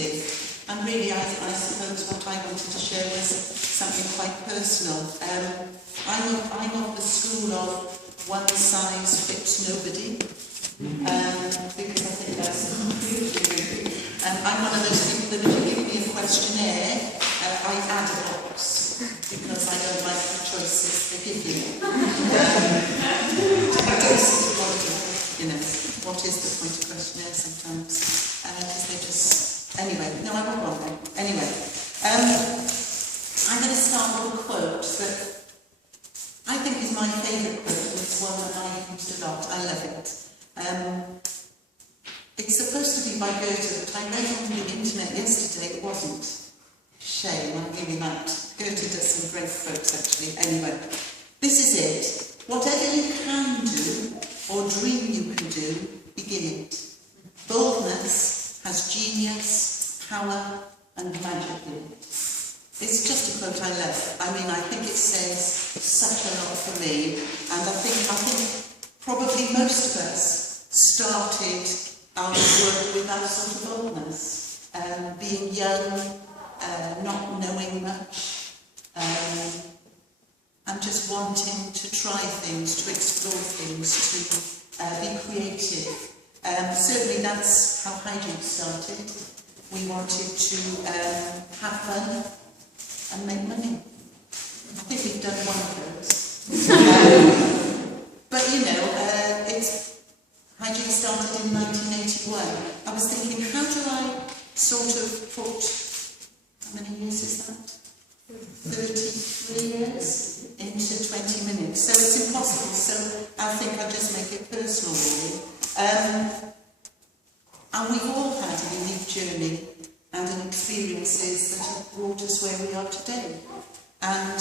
live. And really, I suppose what I wanted to share was something quite personal. I'm of the school of one size fits nobody, because I think that's confusing. I'm one of those people that if you give me a questionnaire, I add a box, because I don't like the choices they give you. What is the point of questionnaire sometimes? Because they just... Anyway, no, I'm not wrong then. Anyway, I'm going to start with a quote that I think is my favourite quote. It's one that I used a lot. I love it. It's supposed to be by Goethe, but I read on the internet yesterday it wasn't. Shame, I really liked. Goethe does some great quotes actually. Anyway, this is it. Whatever you can do, or dream you can do, begin it. Boldness has genius, power, and magic in it. It's just a quote I love. I mean, I think it says such a lot for me, and I think probably most of us started our work with that sort of boldness, being young, not knowing much, and just wanting to try things, to explore things, to be creative. Certainly that's how Hijinx started. We wanted to have fun and make money. I think we've done one of those. But you know, Hijinx started in 1981. I was thinking, how do I sort of put, how many years is that? 33 years into 20 minutes. So it's impossible. So I think I'll just make it personal, really. And we've all had a unique journey and experiences that have brought us where we are today. And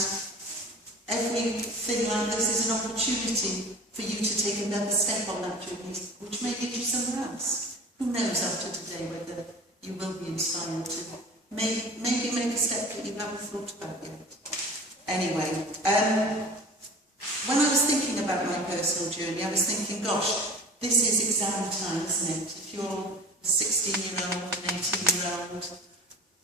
everything like this is an opportunity for you to take another step on that journey, which may lead you somewhere else. Who knows after today whether you will be inspired to maybe make a step that you haven't thought about yet. Anyway, when I was thinking about my personal journey, I was thinking, gosh, this is exam time, isn't it? If you're a 16-year-old, an 18-year-old,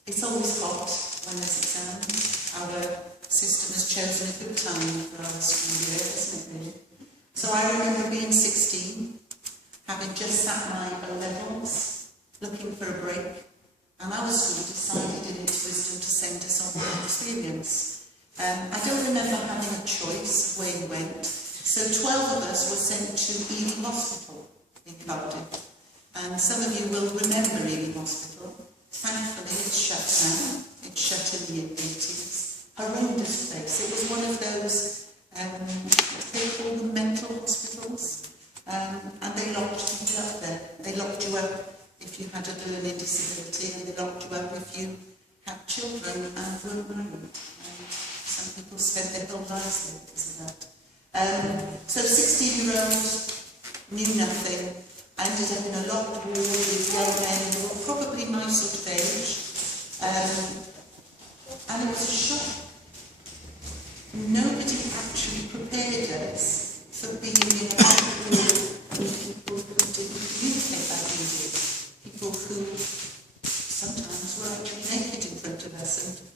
it's always hot when there's exams. Our system has chosen a good time for our school year, hasn't it really? So I remember being 16, having just sat my O-levels, looking for a break, and our school decided in its wisdom to send us on an experience. I don't remember having a choice where we went. So 12 of us were sent to Hijinx Hospital in Cardiff. And some of you will remember Hijinx Hospital. Thankfully, it's shut now. It shut in the 80s. Horrendous place. It was one of those, they call them mental hospitals. And they locked people up there. They locked you up if you had a learning disability, and they locked you up if you had children and weren't married. And some people spent their whole lives there because of that. So 16-year-old, knew nothing. I ended up in a locked ward with young men who were probably my sort of age. And it was a shock. Nobody actually prepared us for being in a locked ward with people who didn't communicate like we did. People who sometimes were actually naked in front of us. And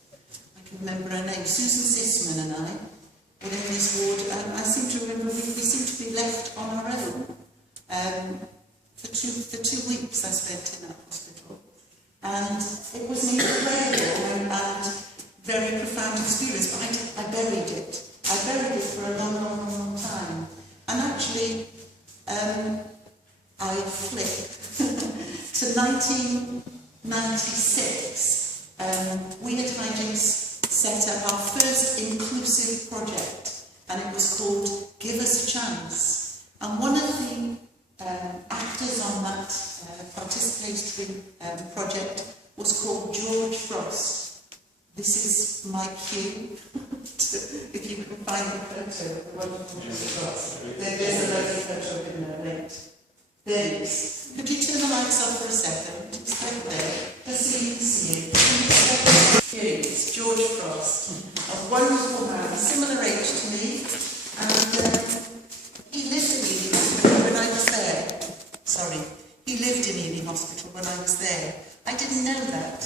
I can remember her name, Susan Sisman and I. But in this ward, I seem to remember we seemed to be left on our own. For 2 weeks I spent in that hospital. And it was an incredible and very profound experience, but I buried it. I buried it for a long, long, long time. And actually, I flip to 1996. We at Hijinx set up our first inclusive project, and it was called Give Us a Chance. And one of the actors on that participatory project was called George Frost. This is my cue, if you can find the photo of the wonderful George Frost. There's a lovely photo of him there, right? There he is. Could you turn the lights on for a second? It's right there, just so you can see it. Here he is, George Frost, a wonderful man, similar age to me, and he lived in Hijinx Hospital when I was there. He lived in Hijinx Hospital when I was there. I didn't know that.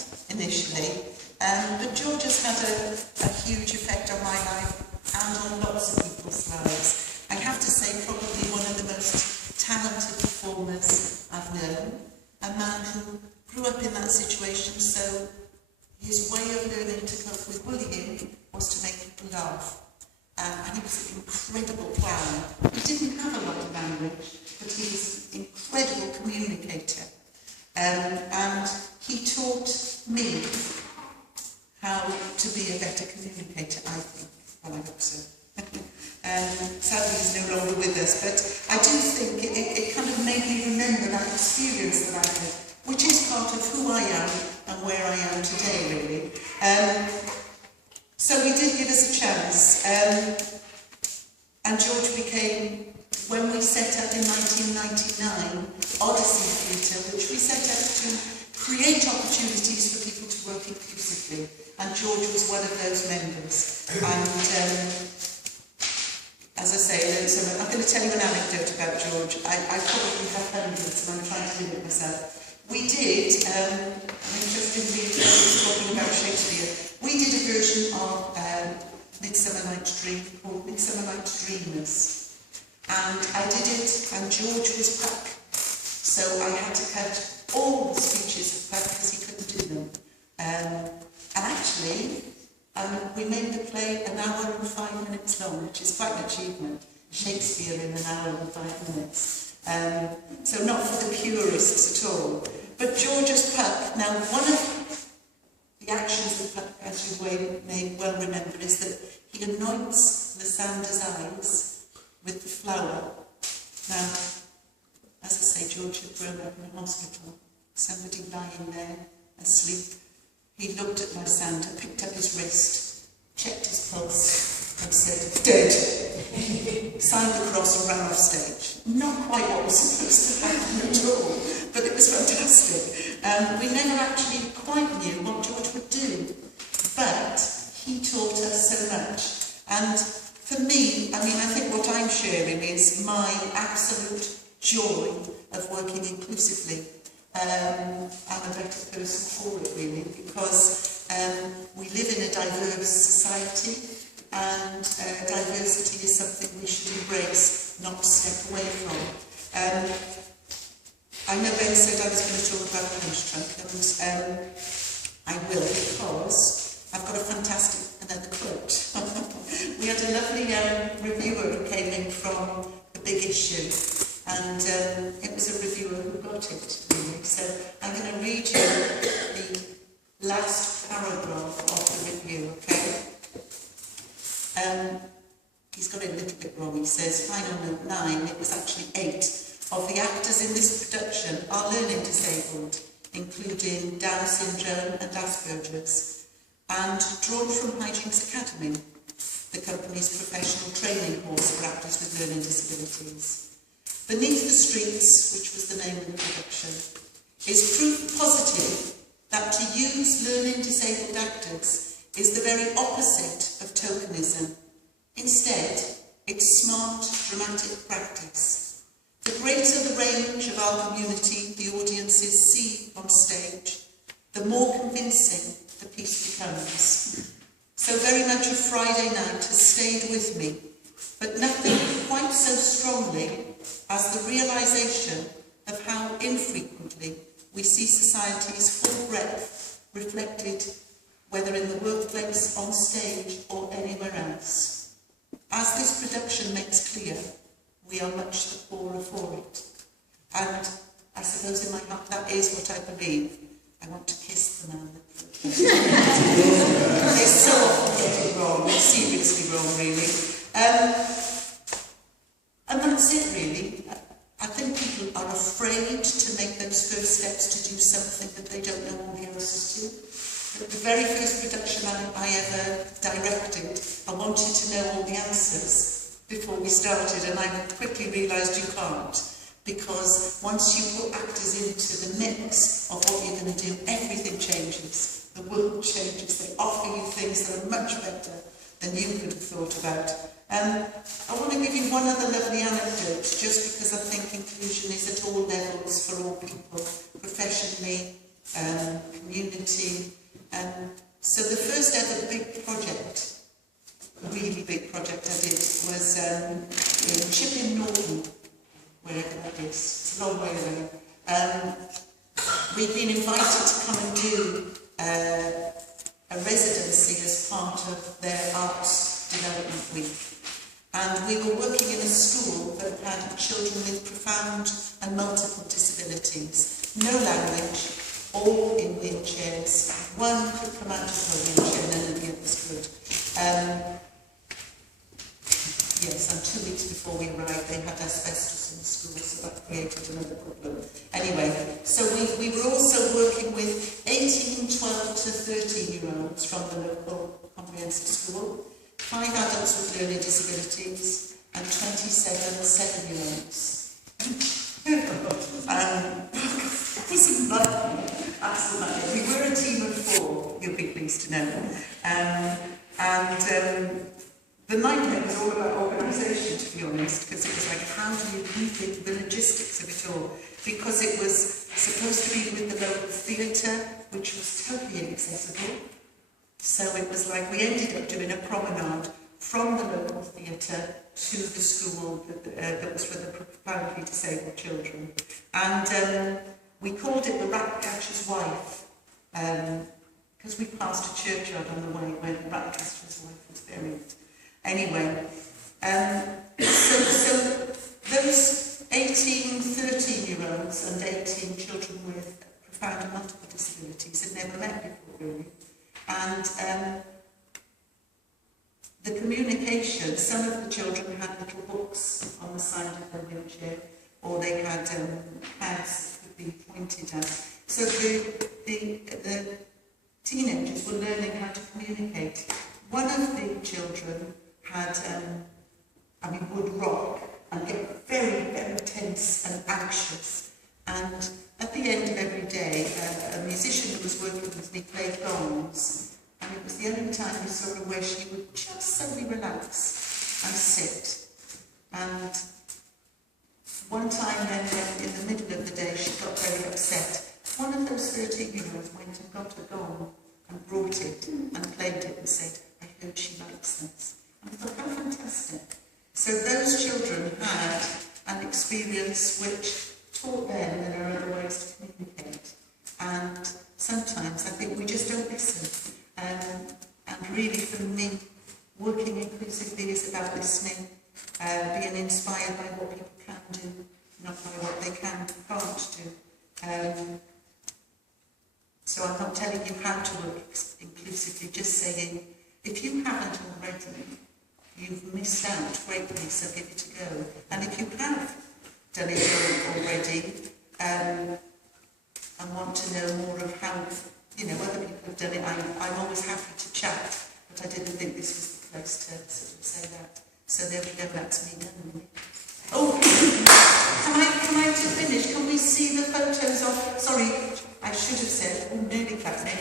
incredible planner. He didn't have a lot of language, but he was an incredible communicator. And he taught me how to be a better communicator, I think. Well, I hope so. Sadly, he's no longer with us, but I do think it kind of made me remember that experience that I had, which is part of who I am and where I am today, really. So he did give us a chance, and George became, when we set up in 1999, Odyssey Theatre, which we set up to create opportunities for people to work inclusively, and George was one of those members. And as I say, I'm going to tell you an anecdote about George. I probably have hundreds, and I'm trying to limit myself. We did, interestingly, talking about Shakespeare, we did a version of Midsummer Night's Dream called Midsummer Night's Dreamers. And I did it, and George was Puck. So I had to cut all the speeches of Puck because he couldn't do them. And actually, we made the play an hour and 5 minutes long, which is quite an achievement. Shakespeare in an hour and 5 minutes. So not for the purists at all. But George's Puck, now one of the actions of Puck, as you may well remember, is that he anoints Lysander's eyes with the flower. Now, as I say, George had grown up in a hospital. Somebody lying there, asleep. He looked at Lysander, picked up his wrist, checked his pulse, and said, "Dead." Signed the cross and ran off stage. Not quite what was supposed to happen at all, but it was fantastic. We never actually quite knew what George would do, but he taught us so much. And for me, I think what I'm sharing is my absolute joy of working inclusively. I'm a better person for it, really, because we live in a diverse society, and diversity is something we should embrace, not step away from. I know Ben said I was going to talk about Punch Trunk, and I will, because I've got a fantastic another quote. We had a lovely reviewer who came in from The Big Issue, and it was a reviewer who got it, really. So I'm going to read you the last paragraph of the review, okay? He's got it a little bit wrong. He says, final note 9, it was actually 8. Of the actors in this production are learning disabled, including Down syndrome and Asperger's, and drawn from Hijinx Academy, the company's professional training course for actors with learning disabilities. Beneath the Streets, which was the name of the production, is proof positive that to use learning disabled actors is the very opposite of tokenism. Instead, it's smart, dramatic practice. The greater the range of our community the audiences see on stage, the more convincing the piece becomes. So very much a Friday night has stayed with me, but nothing quite so strongly as the realisation of how infrequently we see society's full breadth reflected, whether in the workplace, on stage, or anywhere else. As this production makes clear, we are much the poorer for it. And I suppose in my heart that is what I believe. I want to kiss the man that they so often get it wrong, it's seriously wrong, really. And that's it, really. I think people are afraid to make those first steps to do something that they don't know all the answers to. The very first production I ever directed, I wanted to know all the answers before we started, and I quickly realised you can't, because once you put actors into the mix of what you're going to do, everything changes. The world changes. They offer you things that are much better than you could have thought about. I want to give you one other lovely anecdote, just because I think inclusion is at all levels for all people, professionally, community. So the first ever big project, really big project I did, was in Chipping Norton, wherever that is. It's a long way away. We've been invited to come and do a residency as part of their Arts Development Week. And we were working in a school that had children with profound and multiple disabilities. No language, all in wheelchairs. One could come out of her wheelchair, none of the others could. Yes, and 2 weeks before we arrived, they had asbestos in the school, so that created another problem. Anyway, so we were also working with 18, 12 to 13-year-olds from the local comprehensive school, 5 adults with learning disabilities, and 27 7-year-olds. It wasn't like absolutely. We were a team of 4, you'll be pleased to know. The nightmare was all about organisation, to be honest, because it was like, how do you rethink the logistics of it all? Because it was supposed to be with the local theatre, which was totally inaccessible. So it was like we ended up doing a promenade from the local theatre to the school that was for the profoundly disabled children. And we called it the Rat Catcher's Wife, because we passed a churchyard on the way where the Rat Catcher's wife was buried. Anyway, so those 18, 13-year-olds and 18 children with profound and multiple disabilities had never met before, really. And the communication, some of the children had little books on the side of their wheelchair, or they had pads that could be pointed at. So the teenagers were learning how to communicate. One of the children had, would rock and get very, very tense and anxious. And at the end of every day, a musician who was working with me played gongs. And it was the only time we saw her where she would just suddenly relax and sit. And one time then, in the middle of the day, she got very upset. One of those 13-year-olds went and got a gong and brought it and played it and said, I heard she likes this. And I thought, how fantastic. So those children had an experience which taught them that there are other ways to communicate. And sometimes I think we just don't listen. And really for me, working inclusively is about listening, being inspired by what people can do, not by what they can't do. So I'm not telling you how to work inclusively, just saying, if you haven't already, you've missed out greatly, so give it a go. And if you have done it already, and want to know more of how, other people have done it, I'm always happy to chat, but I didn't think this was the place to sort of say that. So there we go, that's me done. Oh, can I just finish? Can we see the photos of, sorry, I should have said, nearly clapped me.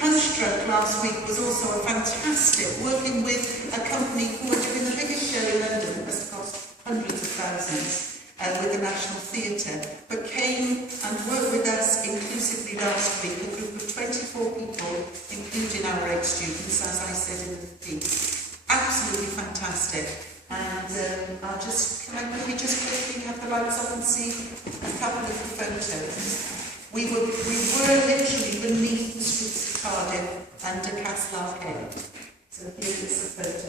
Post-stroke last week was also a fantastic, working with a company who were doing the biggest show in London, that must have cost hundreds of thousands, with the National Theatre, but came and worked with us inclusively last week, a group of 24 people, including our 8 students, as I said in the piece. Absolutely fantastic. And can we just quickly have the lights up and see a couple of the photos? We were literally beneath the streets of Cardiff under Castle Arcade. So here is a photo.